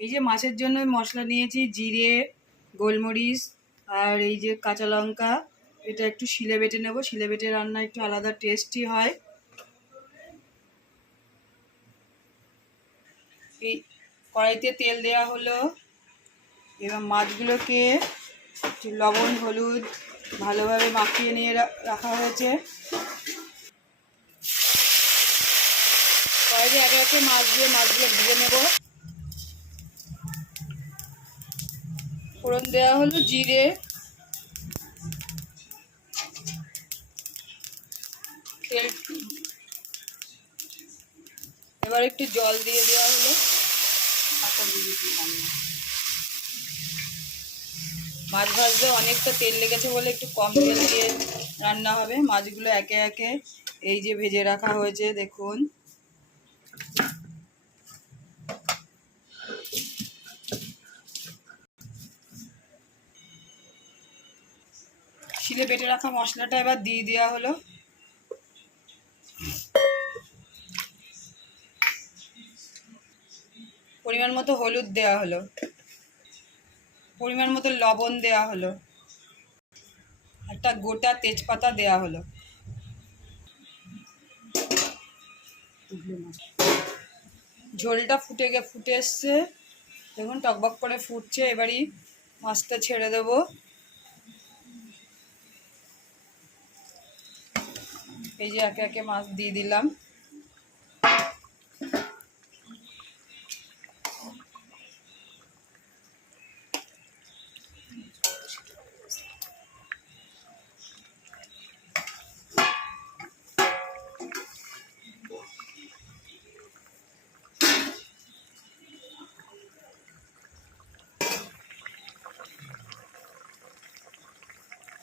এই যে মাছের জন্য মশলা নিয়েছি, জিরে, গোলমরিচ আর এই যে কাঁচা লঙ্কা। এটা একটু শিলে বেটে নেব, শিলে বেটে রান্না একটু আলাদা টেস্টি হয়। এই কড়াইতে তেল দেওয়া হলো, এবার মাছগুলোকে একটু লবণ হলুদ ভালোভাবে মাখিয়ে নিয়ে রাখা হয়েছে। কড়াইতে একে একে মাছগুলো ভেজে নেব। ফোড়ন দেওয়া হলো জিরে, তেল, এবার একটু জল দিয়ে দেওয়া হলো। মাছ ভাজতে অনেকটা তেল লেগেছে বলে একটু কম তেল দিয়ে রান্না হবে। মাছগুলো একে একে এই যে ভেজে রাখা হয়েছে, দেখুন। শিলে বেটে রাখা মশলাটা এবার দিয়ে দেওয়া হলো। পরিমাণ মতো হলুদ দেওয়া হলো, পরিমাণ মতো লবণ দেওয়া হলো, একটা গোটা তেজপাতা দেওয়া হলো। ঝোলটা ফুটে এসছে, দেখুন টকবক করে ফুটছে। এবারই মাছটা ছেড়ে দেব। এই যে একে একে মাছ দিয়ে দিলাম।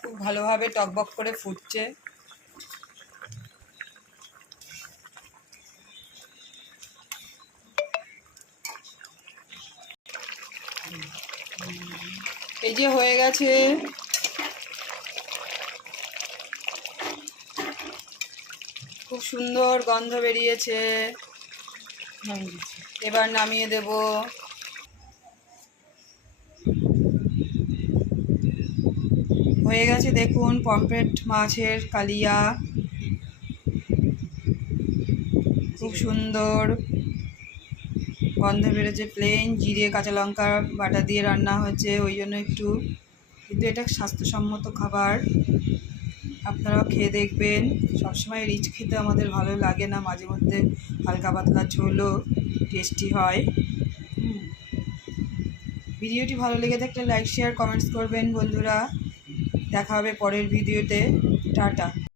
খুব ভালোভাবে টকবক করে ফুটছে। এই যে হয়ে গেছে, খুব সুন্দর গন্ধ বেরিয়েছে। এবার নামিয়ে দেব। হয়ে গেছে দেখুন পমফ্রেট মাছের কালিয়া, খুব সুন্দর গন্ধ বেরোচ্ছে। প্লেন জিরে কাঁচা লঙ্কা বাটা দিয়ে রান্না হয়েছে, ওই জন্য একটু, কিন্তু এটা স্বাস্থ্যসম্মত খাবার, আপনারাও খেয়ে দেখবেন। সবসময় রিচ খেতে আমাদের ভালো লাগে না, মাঝে মধ্যে হালকা পাতলা ঝোলও টেস্টি হয়। ভিডিওটি ভালো লেগে থাকলে লাইক শেয়ার কমেন্টস করবেন বন্ধুরা। দেখা হবে পরের ভিডিওতে। টাটা।